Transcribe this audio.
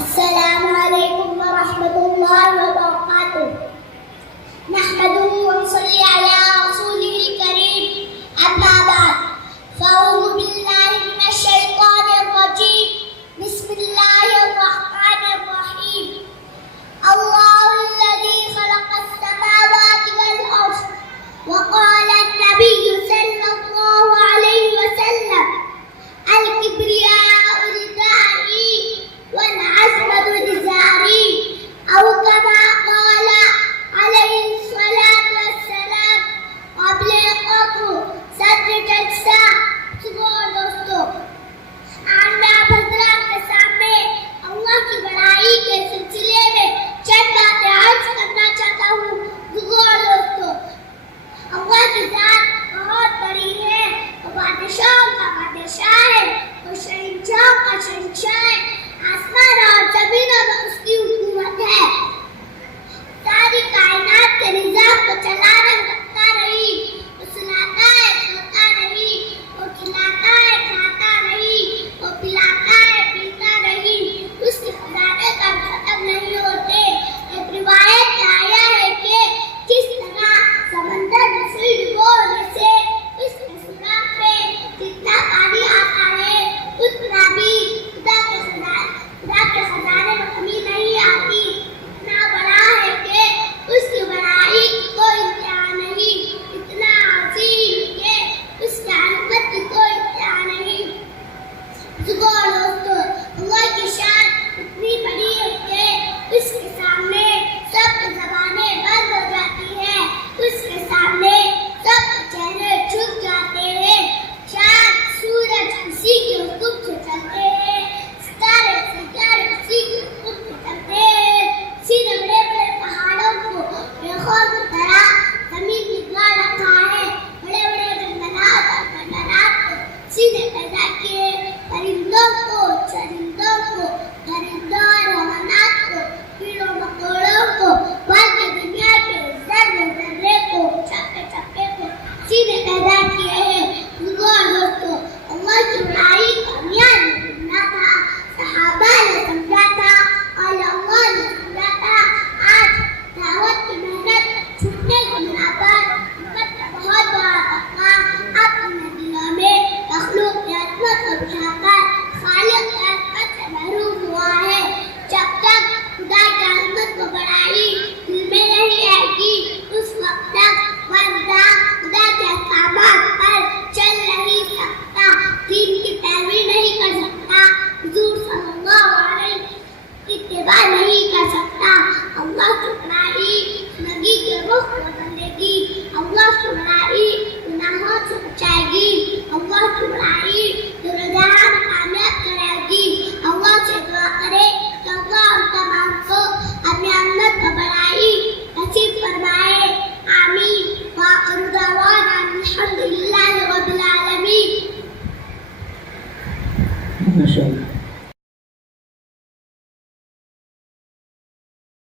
السلام علیکم ورحمۃ اللہ وبرکاتہ نحمده ونصلي على رسوله الكريم اما بعد فاعوذ باللہ من الشیطان الرجیم بسم اللہ الرحمن الرحیم اللہ الذي خلق السماوات والارض وقال النبي صلى الله عليه وسلم الكبرياء ردائي والعظمة إزاري أو كما قال عليه الصلاة والسلام قبل قبر صدر جلسہ دوستو آج میں آپ حضرات کے سامنے اللہ کی بڑائی کے سلسلے میں چند باتیں عرض کرنا چاہتا ہوں دوستو اللہ کی ذات بہت بڑی ہے، وہ بادشاہوں کا بادشاہ ہے، وہ شہنشاہوں کا شہنشاہ ہے، آسمان اور زمینوں میں اس کی حکومت ہے، ساری کائنات کے نظام کو چلانا رکھتا نہیں، وہ سلاتا ہے کھاتا نہیں، وہ کھلاتا ہے کھاتا نہیں، وہ پلاتا ہے پیتا نہیں، اس کے خزانے کا ختم نہیں ہوتے۔ ایک روایت میں آیا ہے کہ جس طرح سمندر میں ڈبونے سے اس کے سوراخ پہ جتنا پانی آتا ہے اتنا بھی خدا کے خزانے میں کمی نہیں آتی۔ اتنا بڑا ہے کہ اس کی بڑائی کی کوئی انتہا نہیں، اتنا عظیم کہ اس کی عظمت کی کوئی انتہا نہیں۔ دوستو اللہ کی شان اتنی بڑی ہے کہ اس کے سامنے سب کی زبانیں بند ہو جاتی ہیں، اس کے سامنے سب کے چہرے جھک جاتے ہیں، چاند سورج اسی کے حکم سے چلتے ہیں، ستارے اسی کے حکم سے چلتے ہیں، سیدھے بڑے بڑے پہاڑوں کو میخوں کی طرح زمین نگلا رکھا ہے، بڑے بڑے جنگلات اور جنگلات کو سیدھے پیدا کیے، پرندوں کو چرندوں کو درندوں اور حیوانات کو کیڑوں مکوڑوں کو باقی دنیا کے ذرے ذرے کو چپے چپے کو سیدھے پیدا کیے ہیں۔ دوستو اللہ کی بڑائی کامیاب بننا تھا، صحابہ نے سمجھا تھا اور اللہ نے سمجھا تھا۔ آج دعوت کی محنت چھٹنے کے برابر امت کا بہت بڑا طبقہ اپنے دلوں میں مخلوق کی عظمت کو بٹھا کر خالق کی عظمت سے محروم ہوا ہے۔ جب تک خدا کی عظمت کو بڑائی دل میں نہیں آئے گی اس وقت تک بندہ خدا کے احکامات پر چل نہیں سکتا، دین کی پیروی نہیں کر سکتا، حضور صلی اللہ علیہ وسلم کی اتباع نہیں کر سکتا۔ اللہ کی بڑائی زندگی کے رخ کو بدلے گی، اللہ کی بڑائی